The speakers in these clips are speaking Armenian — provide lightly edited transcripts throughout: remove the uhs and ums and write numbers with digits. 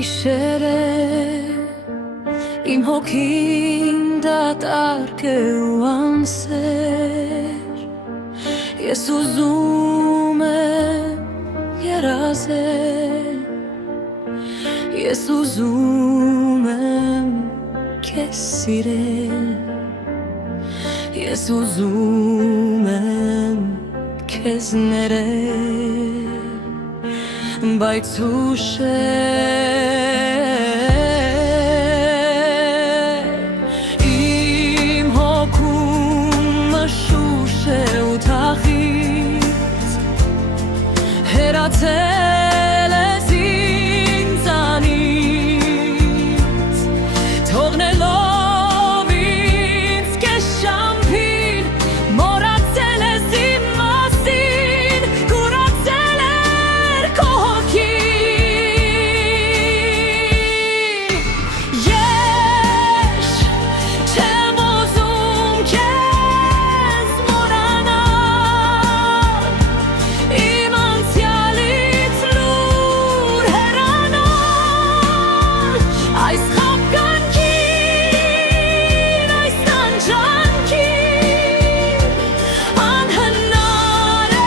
Գիշերը իմ հոգին դատարկ է ու անսեր, ես ուզում եմ երազել, ես ուզում եմ քեզ սիրել, ես ուզում եմ քեզ ներել, բայց ուշ է իմ հոգում մշուշ է ու թախից հեռացել ես ինձանից, թողնելով ինձ քեզ շամփին, մոռացել ես իմ մասին, կուրացել էր քո հոգին։ Ես չեմ ուզում քեզ մոռանալ, իմ անցյալից լուր հեռանալ, այս խաբկանքին, այս տանջանքին անհնար է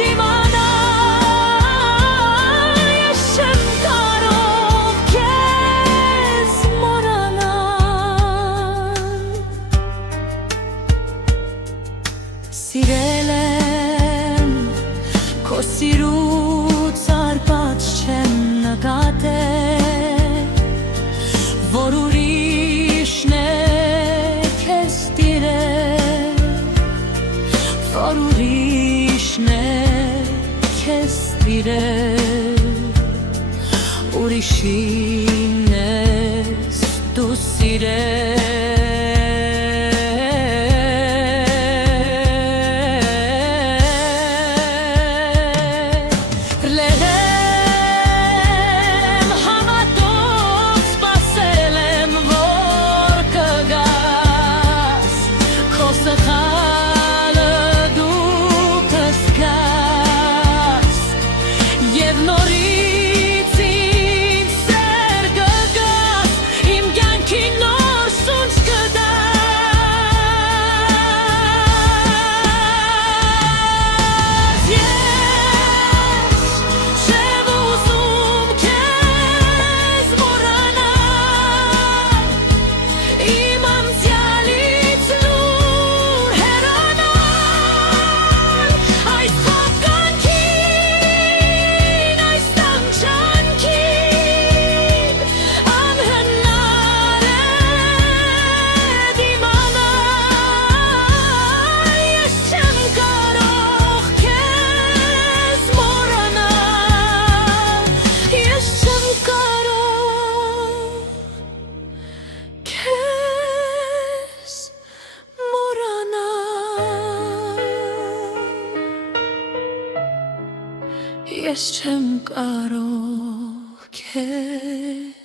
դիմանալ, ես չեմ կարող քեզ մոռանալ։ Սիրել եմ, քո սիրուց արված չեմ նկատել, որ ուրիշն է քեզ տիրել, որ ուրիշն է քեզ տիրել, ուրիշին ես դու սիրել։ Լերեմ համատոց սպասել եմ, որ կգաս, քո սխալը դու կզգաս, և նորից ինձ սեր կգաս, իմ կյանքին նոր սունց կտաս։ Ես չեմ ուզում քեզ մոռանալ, իմ անցյալից լուր հեռանալ, այս խաբկանքին, այս տանջանքին անհնար է դիմանալ, ես չեմ կարող քեզ մոռանալ, ես չեմ կարող քեզ մոռանալ, ես չեմ կարող քեզ